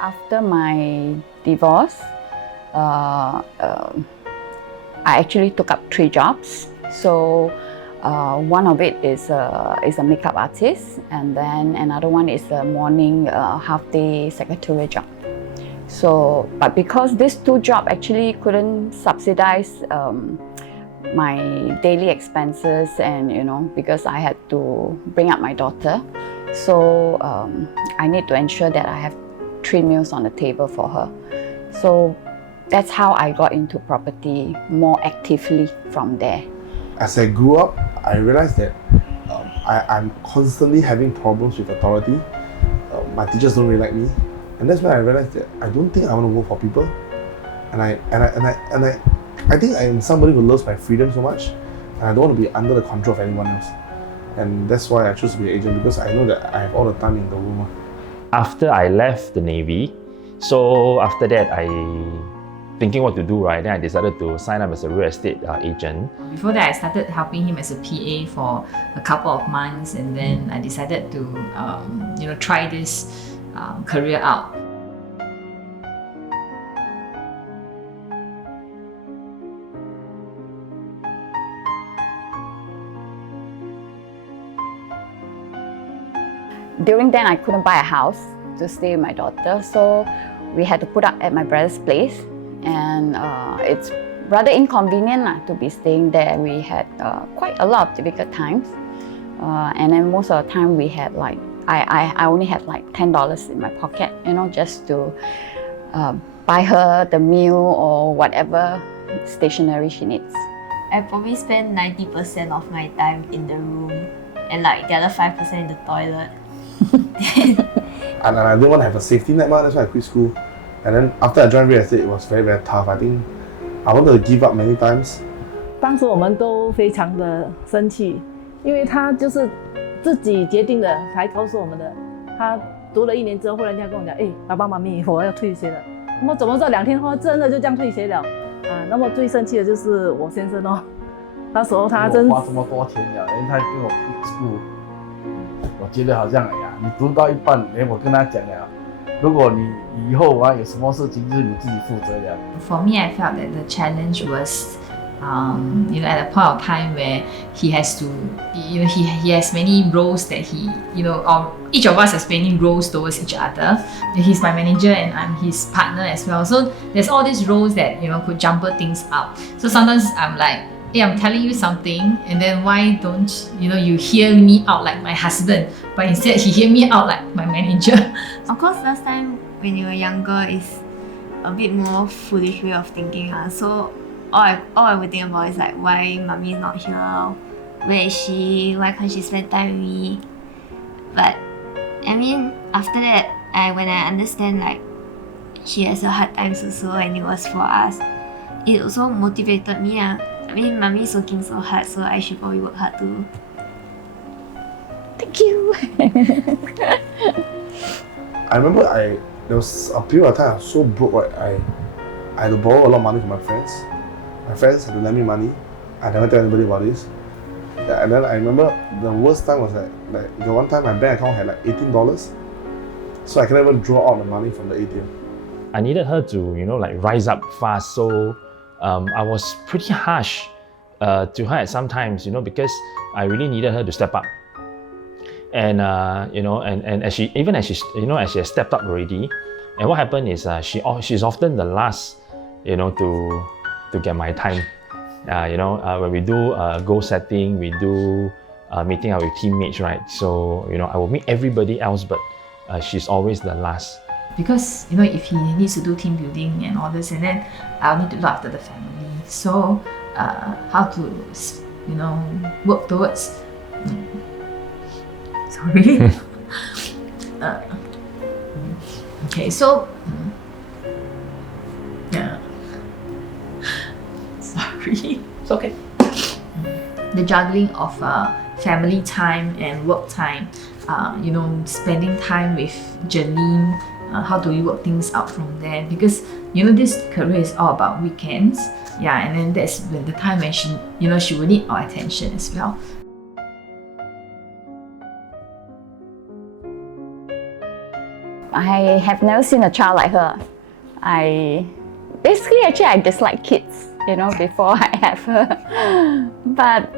After my divorce, I actually took up 3 jobs. So one of it is a makeup artist, and then another one is a morning half-day secretarial job. So, but because these 2 jobs actually couldn't subsidize my daily expenses, and because I had to bring up my daughter, so I need to ensure that I have 3 meals on the table for her. So that's how I got into property more actively from there. As I grew up, I realized that I'm constantly having problems with authority. My teachers don't really like me, and that's when I realized that I don't think I want to work for people. And I think I am somebody who loves my freedom so much, and I don't want to be under the control of anyone else. And that's why I chose to be an agent, because I know that I have all the time in the room. After I left the Navy, so after that thinking what to do, right? Then I decided to sign up as a real estate agent. Before that, I started helping him as a PA for a couple of months, and then I decided to try this career out. During then, I couldn't buy a house to stay with my daughter, so we had to put up at my brother's place, and it's rather inconvenient to be staying there. We had quite a lot of difficult times, and then most of the time we had I only had $10 in my pocket, just to buy her the meal or whatever stationery she needs. I probably spend 90% of my time in the room and the other 5% in the toilet. And I didn't want to have a safety net, that's why I quit school. And then after I joined real estate, it was very, very tough. I think I wanted to give up many times. 当时我们都非常的生气，因为他就是自己决定的，才告诉我们的。他读了1年之后，忽然间跟我讲：“爸爸妈咪，我要退学了。”那么怎么知道2天后真的就这样退学了？那么最生气的就是我先生哦，那时候他真花这么多钱了，他跟我 quit school， 我觉得好像你读到一半，我跟他讲了，如果你以后有什么事情就是你自己负责了。For me, I felt that the challenge was, at a point of time where he has to, he has many roles that he, or each of us has many roles towards each other. He's my manager and I'm his partner as well. So there's all these roles that could jumble things up. So sometimes I'm like, hey, I'm telling you something, and then why don't you hear me out like my husband, but instead he hear me out like my manager. Of course, last time when you were younger is a bit more foolish way of thinking. So all I would think about is why mommy is not here, where is she, why can't she spend time with me? But I mean, after that, when I understand she has a hard time also, and it was for us, it also motivated me. I mean, mommy is working so hard, so I should probably work hard too. Thank you. I remember there was a period of time I was so broke, right? I had to borrow a lot of money from my friends. My friends had to lend me money. I never tell anybody about this. Yeah, and then I remember the worst time was the one time my bank account had $18, so I couldn't even draw out the money from the ATM. I needed her to, rise up fast. So I was pretty harsh to her at some times, because I really needed her to step up. And and as she has stepped up already, and what happened is she's often the last, to get my time. When we do goal setting, we do meeting up with teammates, right? So I will meet everybody else, but she's always the last. Because if he needs to do team building and all this, and then I'll need to look after the family. So how to work towards. Sorry. Okay, so sorry. It's okay. The juggling of family time and work time. Spending time with Janine. How do we work things out from there? Because this career is all about weekends. Yeah, and then that's when the time when she will need our attention as well. I have never seen a child like her. I dislike kids, before I have her. But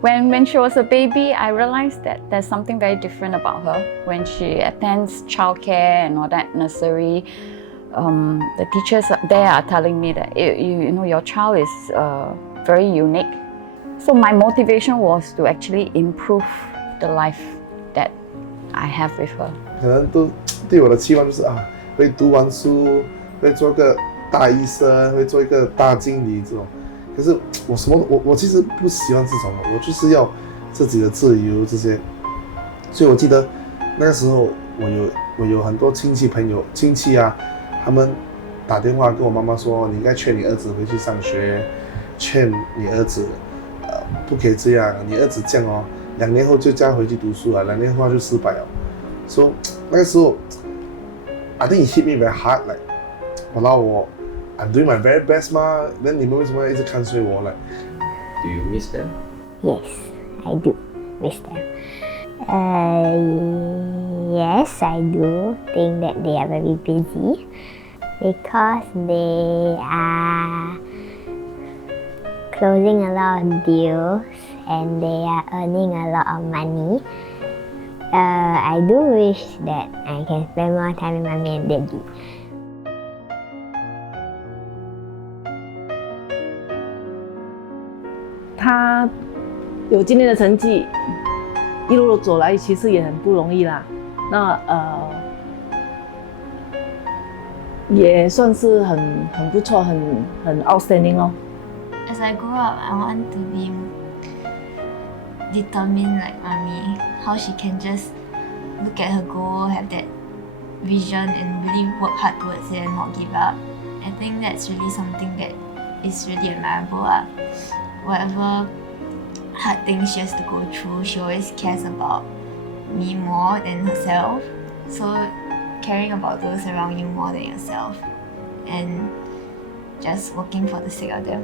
when she was a baby, I realized that there's something very different about her. When she attends childcare and all that, nursery, the teachers there are telling me that your child is very unique. So my motivation was to actually improve the life that I have with her. 可能都对我的期望就是会读完书，会做个大医生，会做一个大经理这种。可是我其实不喜欢这种，我就是要自己的自由这些。所以我记得那个时候，我有很多亲戚啊，他们打电话跟我妈妈说，你应该劝你儿子回去上学，劝你儿子不可以这样，你儿子这样2年后就叫他回去读书了，2年后他就失败了。So 那个时候 ，I think it hit me very hard， like I'm doing my very best 嘛，那你们为什么要一直看衰我呢 Do you miss them? Yes, I do miss them. Yes, I do think that they are very busy because they are closing a lot of deals and they are earning a lot of money. I do wish that I can spend more time with mommy and daddy. 他有今天的成绩，一路路走来，其实也很不容易啦。那也算是很不错，很 outstanding 咯。As I grow up, I want to be determined like mommy. How she can just look at her goal, have that vision, and really work hard towards it and not give up. I think that's really something that is really admirable. Whatever hard things she has to go through, she always cares about me more than herself. So caring about those around you more than yourself, and just working for the sake of them.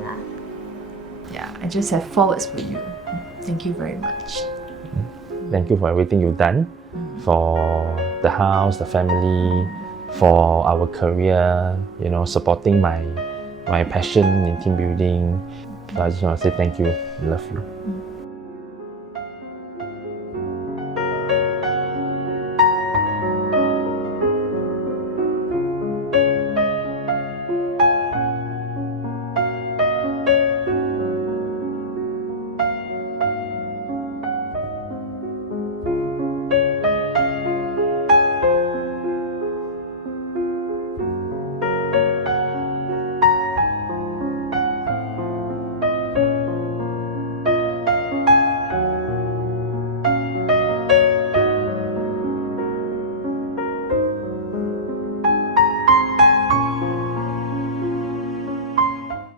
Yeah, I just have 4 words for you. Thank you very much. Thank you for everything you've done for the house, the family, for our career, supporting my passion in team building. So I just want to say thank you. I love you.